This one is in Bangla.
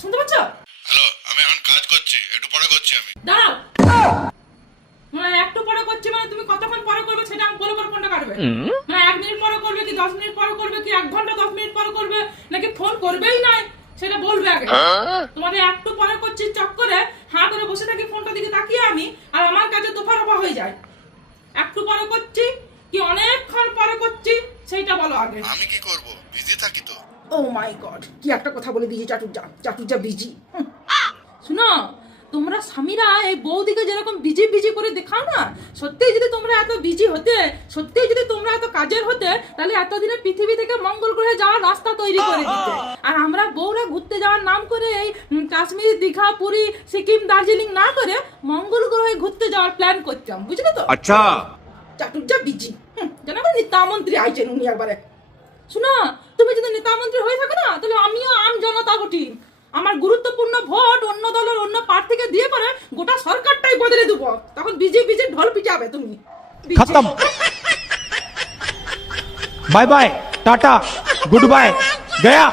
শুনতে পাচ্ছ? হ্যালো, আমি এখন কাজ করছি, একটু পরে করছি আমি। দাঁড়াও, মানে একটু পরে করছি মানে তুমি কতক্ষণ পরে করবে সেটা আমি বলে পরে ফোনটা কাটবে। মানে 1 মিনিট পরে করবে কি 10 মিনিট পরে করবে কি 1 ঘন্টা 10 মিনিট পরে করবে নাকি ফোন করবেই না সেটা বলবে আগে। তোমাদের একটু পরে করছি চক্করে হাত ধরে বসে থাকি ফোনটা দিকে তাকিয়ে আমি, আর আমার কাছে দোফা হয়ে যায়। একটু পরে করছি কি অনেকক্ষণ পরে করছি সেইটা বলো আগে। আমি কি করব, বিজি থাকি তো। ও মাই গড, কি একটা কথা বলে দিয়েছি চাটুর্যা বিজি। শুনো, তোমরা স্বামীরা এই বৌদিকে যেরকম বিজি বিজি করে দেখাও না, সত্যিই যদি তোমরা এত বিজি হতে, সত্যিই যদি তোমরা এত কাজের হতে, তাহলে এতদিনে পৃথিবী থেকে মঙ্গল গ্রহে যাওয়ার রাস্তা তৈরি করে দিতে। আর আমরা বউরা ঘুরতে যাওয়ার নাম করে এই কাশ্মীর, দীঘা, পুরী, সিকিম, দার্জিলিং না করে মঙ্গল গ্রহে ঘুরতে যাওয়ার প্ল্যান করতাম, বুঝলে তো? আচ্ছা, চাটুর্যা বিজি যেন আবার নেতামন্ত্রী আইছেন উনি একবারে। শুনো, তুমি যদি নেতামন্ত্রী হয়ে থাকো না, তাহলে আমিও আম জনতা গঠি, আমার গুরুত্বপূর্ণ ভোট অন্য দলের অন্য প্রার্থীকে দিয়ে পরে গোটা সরকারটাই বদলে দেবো, তখন বিজে বিজে ঢোল পিটাবে তুমি। खत्म। Bye bye, tata, goodbye, गया।